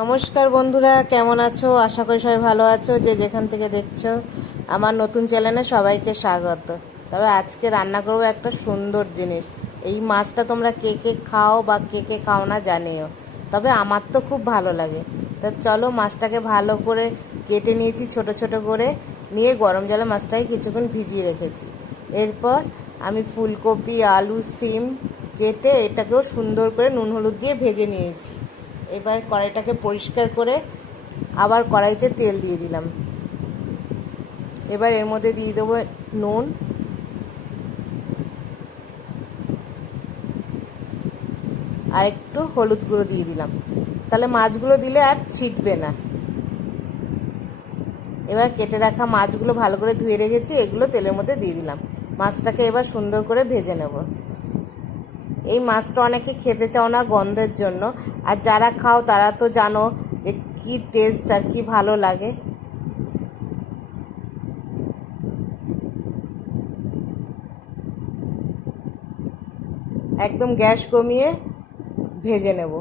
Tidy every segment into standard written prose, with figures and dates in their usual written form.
নমস্কার বন্ধুরা, কেমন আছো? আশা করি সবাই ভালো আছো। যে যেখান থেকে দেখছো আমার নতুন চ্যানেলে সবাইকে স্বাগত। তবে আজকে রান্না করব একটা সুন্দর জিনিস। এই মাছটা তোমরা কে কে খাও বা কে কে খাও না জানিও, তবে আমার তো খুব ভালো লাগে। তা চলো, মাছটাকে ভালো করে কেটে নিয়েছি ছোট ছোট করে, নিয়ে গরম জলে মাছটাকে কিছুক্ষণ ভিজিয়ে রেখেছি। এরপর আমি ফুলকপি, আলু, সিম কেটে এটাকেও সুন্দর করে নুন হলুদ দিয়ে ভেজে নিয়েছি। এবার কড়াইটাকে পরিষ্কার করে আবার কড়াইতে তেল দিয়ে দিলাম। এবার এর মধ্যে দিয়ে দেবো নুন, আর একটু হলুদ গুঁড়ো দিয়ে দিলাম, তাহলে মাছগুলো দিলে আর ছিটবে না। এবার কেটে রাখা মাছগুলো ভালো করে ধুয়ে রেখেছি, এগুলো তেলের মধ্যে দিয়ে দিলাম। মাছটাকে এবার সুন্দর করে ভেজে নেব। এই মাছটা অনেকে খেতে চাও না গন্ধের জন্য, আর যারা খাও তারা তো জানো যে কী টেস্ট আর কি ভালো লাগে। একদম গ্যাস কমিয়ে ভেজে নেব,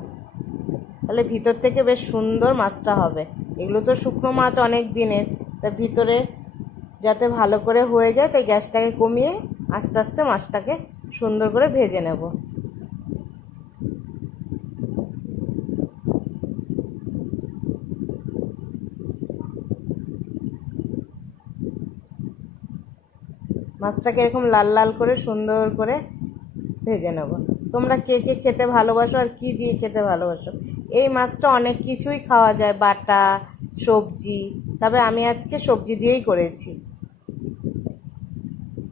তাহলে ভিতর থেকে বেশ সুন্দর মাছটা হবে। এগুলো তো শুকনো মাছ অনেক দিনের, তা ভিতরে যাতে ভালো করে হয়ে যায়, তাই গ্যাসটাকে কমিয়ে আস্তে আস্তে মাছটাকে সুন্দর করে ভেজে নেব। মাছটাকে এরকম লাল লাল করে সুন্দর করে ভেজে নেব। তোমরা কে কে খেতে ভালোবাসো আর কি দিয়ে খেতে ভালোবাসো? এই মাছটা অনেক কিছুই খাওয়া যায়, বাটা, সবজি, তবে আমি আজকে সবজি দিয়েই করেছি।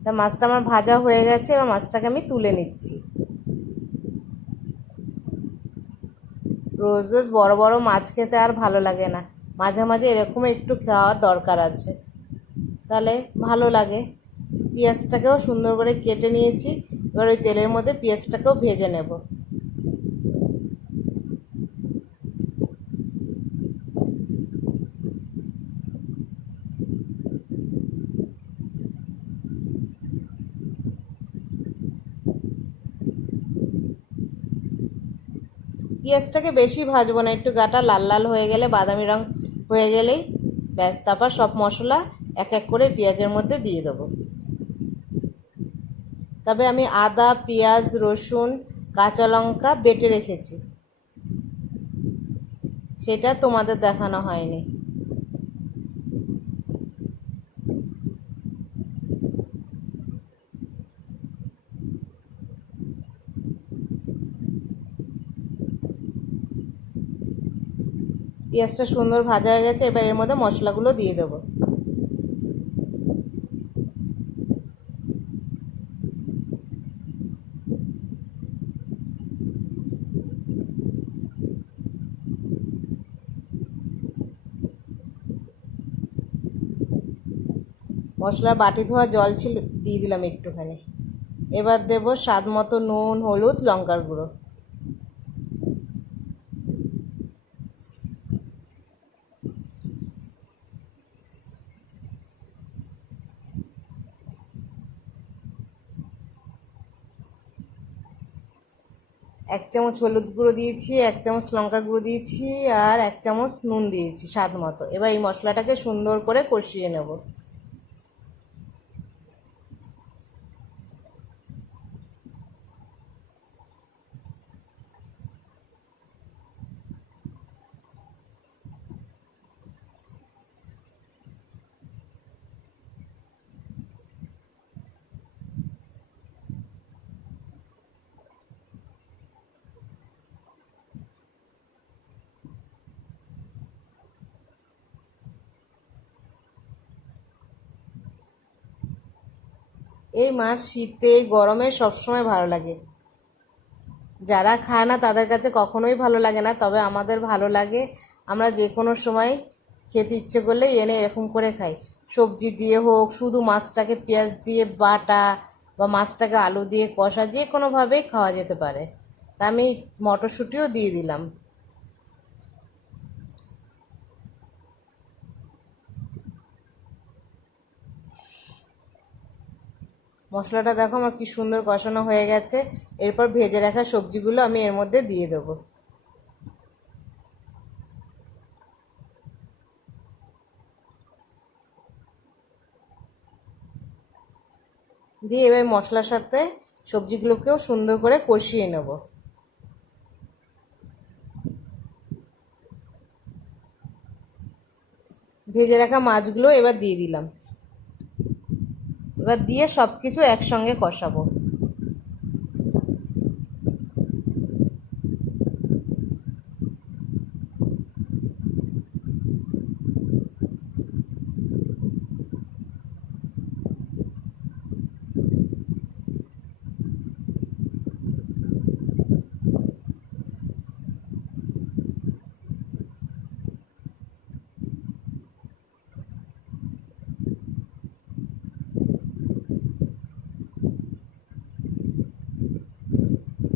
তা মাছটা আমার ভাজা হয়ে গেছে, এবার মাছটাকে আমি তুলে নিচ্ছি। রোজ রোজ বড় বড় মাছ খেতে আর ভালো লাগে না, মাঝে মাঝে এরকম একটু খাওয়ার দরকার আছে, তাহলে ভালো লাগে। পেঁয়াজটাকেও সুন্দর করে কেটে নিয়েছি, এবার ওই তেলের মধ্যে পেঁয়াজটাকেও ভেজে নেব। পেঁয়াজটাকে বেশি ভাজবো না, একটু গাটা লাল লাল হয়ে গেলে, বাদামি রং হয়ে গেলেই ব্যাস, তারপর সব মশলা এক এক করে পেঁয়াজের মধ্যে দিয়ে দেবো। তবে আমি আদা, পেঁয়াজ, রসুন, কাঁচা লঙ্কা বেটে রেখেছি, সেটা তোমাদের দেখানো হয়নি। পেঁয়াজটা সুন্দর ভাজা হয়ে গেছে, এবার এর মধ্যে মশলাগুলো দিয়ে দেবো। মশলা বাটি ধোয়া জল ছিল, দিয়ে দিলাম একটুখানি। এবার দেব স্বাদ মতো নুন, হলুদ, লঙ্কার গুঁড়ো। এক চামচ হলুদ গুঁড়ো দিয়েছি, এক চামচ লঙ্কার গুঁড়ো দিয়েছি, আর এক চামচ নুন দিয়েছি স্বাদ মতো। এবার এই মশলাটাকে সুন্দর করে কষিয়ে নেব। এই মাছ শীতে গরমে সবসময় ভালো লাগে, যারা খায় না তাদের কাছে কখনোই ভালো লাগে না, তবে আমাদের ভালো লাগে। আমরা যে কোনো সময় খেতে ইচ্ছে করলে এনে এরকম করে খাই, সবজি দিয়ে হোক, শুধু মাছটাকে পেঁয়াজ দিয়ে বাটা, বা মাছটাকে আলু দিয়ে কষা, যে কোনোভাবেই খাওয়া যেতে পারে। তা আমি মটরশুঁটিও দিয়ে দিলাম। মশলাটা দেখো আমার কি সুন্দর কষানো হয়ে গেছে। এরপর ভেজে রাখা সবজিগুলো আমি এর মধ্যে দিয়ে দেবো। দিয়ে এবার মশলার সাথে সবজিগুলোকেও সুন্দর করে কষিয়ে নেব। ভেজে রাখা মাছগুলো এবার দিয়ে দিলাম। এবার দিয়ে সব কিছু একসঙ্গে কষাবো।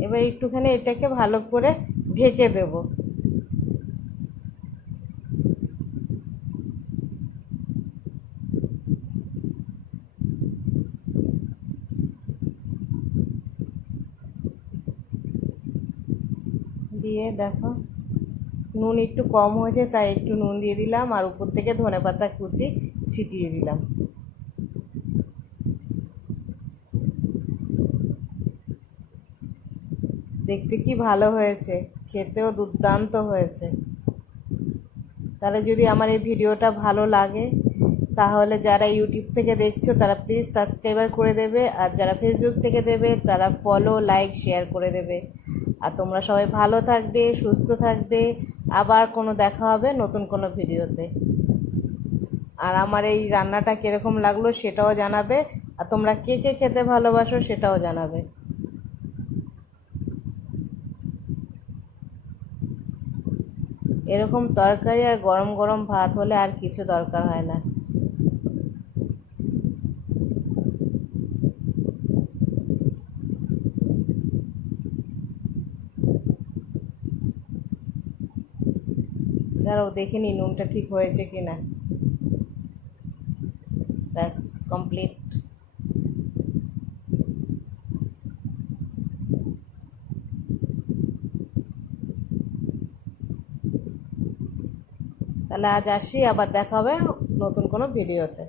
এবার একটুখানি এটাকে ভালো করে ঢেকে দেব। দিয়ে দেখো নুন একটু কম হয়েছে, তাই একটু নুন দিয়ে দিলাম, আর উপর থেকে ধনেপাতা কুচি ছিটিয়ে দিলাম। দেখতে কি ভালো হয়েছে, খেতেও দুর্দান্ত হয়েছে। তাহলে যদি আমার এই ভিডিওটা ভালো লাগে, তাহলে যারা ইউটিউব থেকে দেখছো তারা প্লিজ সাবস্ক্রাইবার করে দেবে, আর যারা ফেসবুক থেকে দেবে তারা ফলো, লাইক, শেয়ার করে দেবে। আর তোমরা সবাই ভালো থাকবে, সুস্থ থাকবে। আবার কোনো দেখা হবে নতুন কোনো ভিডিওতে। আর আমার এই রান্নাটা কীরকম লাগলো সেটাও জানাবে, আর তোমরা কে কে খেতে ভালোবাসো সেটাও জানাবে। এরকম তরকারি আর গরম গরম ভাত হলে আর কিছু দরকার হয় না। দাঁড়াও দেখে নি নুনটা ঠিক হয়েছে কি না। ব্যাস, কমপ্লিট। তাহলে আজ আসি, আবার দেখা হবে নতুন কোনো ভিডিওতে।